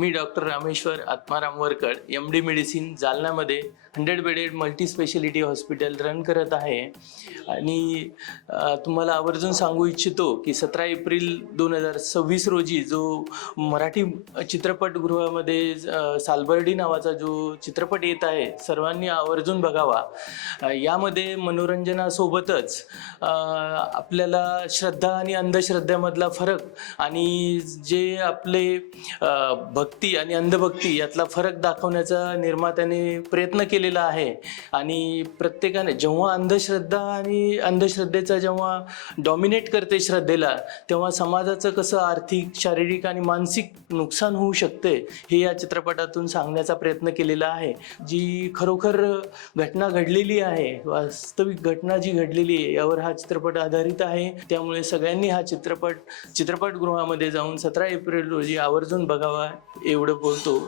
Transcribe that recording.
मी doctor Rameshwar Atmaram Varkad MD medicine जालन्यामध्ये 100 bedded multi speciality hospital run करत आहे आणि तुम्हाला आवर्जून सांगू इच्छितो की 17 एप्रिल 2026 रोजी जो मराठी चित्रपटगृहामध्ये सालबर्डी नावाचा जो चित्रपट येत आहे सर्वांनी आवर्जून बघावा। यामध्ये मनोरंजनासोबतच आपल्याला श्रद्धा आणि अंधश्रद्धेमधला फरक आणि जे आपले भक्ती आणि अंधभक्ती यातला फरक दाखवण्याचा निर्मात्याने प्रयत्न केलेला आहे आणि प्रत्येकाने जेव्हा अंधश्रद्धा आणि अंधश्रद्धेचा जेव्हा डॉमिनेट करते श्रद्धेला तेव्हा समाजाचं कसं आर्थिक शारीरिक आणि मानसिक नुकसान होऊ शकते हे या चित्रपटातून सांगण्याचा प्रयत्न केलेला आहे। जी खरोखर घटना घडलेली आहे, वास्तविक घटना जी घडलेली आहे यावर हा चित्रपट आधारित आहे। त्यामुळे सगळ्यांनी हा चित्रपटगृहामध्ये जाऊन 17 एप्रिल रोजी आवर्जून बघावा एवढं बोलतो।